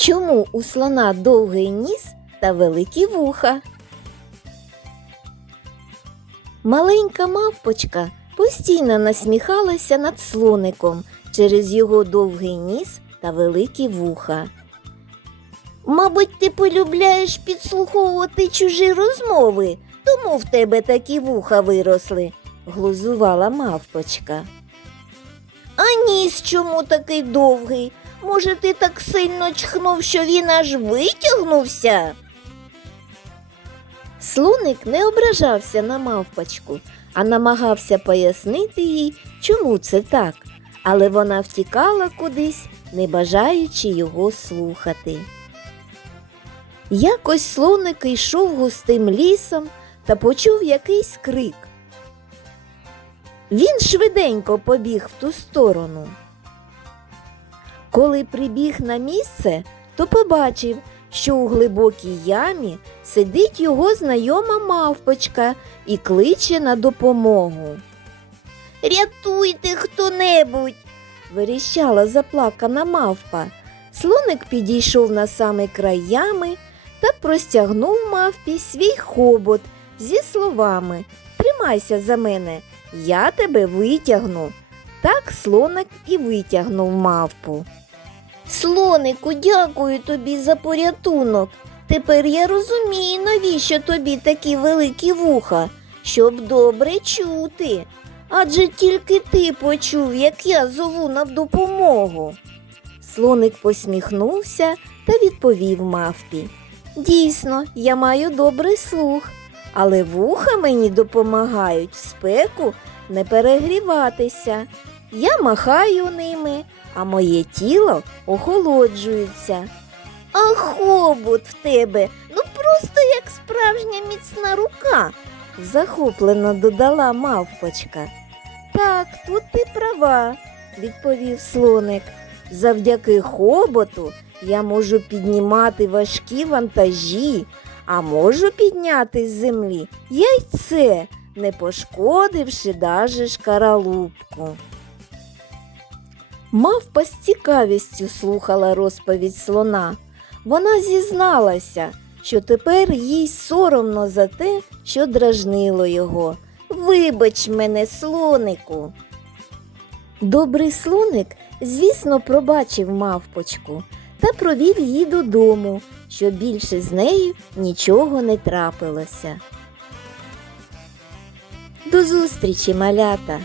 Чому у слона довгий ніс та великі вуха? Маленька мавпочка постійно насміхалася над слоником через його довгий ніс та великі вуха. Мабуть, ти полюбляєш підслуховувати чужі розмови, тому в тебе такі вуха виросли, глузувала мавпочка. А ніс чому такий довгий? Може, ти так сильно чхнув, що він аж витягнувся? Слоник не ображався на мавпочку, а намагався пояснити їй, чому це так, але вона втікала кудись, не бажаючи його слухати. Якось слоник йшов густим лісом та почув якийсь крик. Він швиденько побіг в ту сторону. Коли прибіг на місце, то побачив, що у глибокій ямі сидить його знайома мавпочка і кличе на допомогу. Рятуйте хто-небудь, верещала заплакана мавпа. Слоник підійшов на самий край ями та простягнув мавпі свій хобот зі словами Тримайся за мене, я тебе витягну. Так слоник і витягнув мавпу. Слонику, дякую тобі за порятунок. Тепер я розумію, навіщо тобі такі великі вуха, щоб добре чути. Адже тільки ти почув, як я зову на допомогу. Слоник посміхнувся та відповів мавпі. Дійсно, я маю добрий слух, але вуха мені допомагають в спеку не перегріватися. Я махаю ними, а моє тіло охолоджується. А хобот в тебе, ну просто як справжня міцна рука, захоплено додала мавпочка. Так, тут ти права, відповів слоник. Завдяки хоботу я можу піднімати важкі вантажі, а можу підняти з землі яйце, не пошкодивши даже шкаралупку. Мавпа з цікавістю слухала розповідь слона. Вона зізналася, що тепер їй соромно за те, що дражнило його. Вибач мене, слонику. Добрий слоник, звісно, пробачив мавпочку та провів її додому, щоб більше з нею нічого не трапилося. До зустрічі, малята!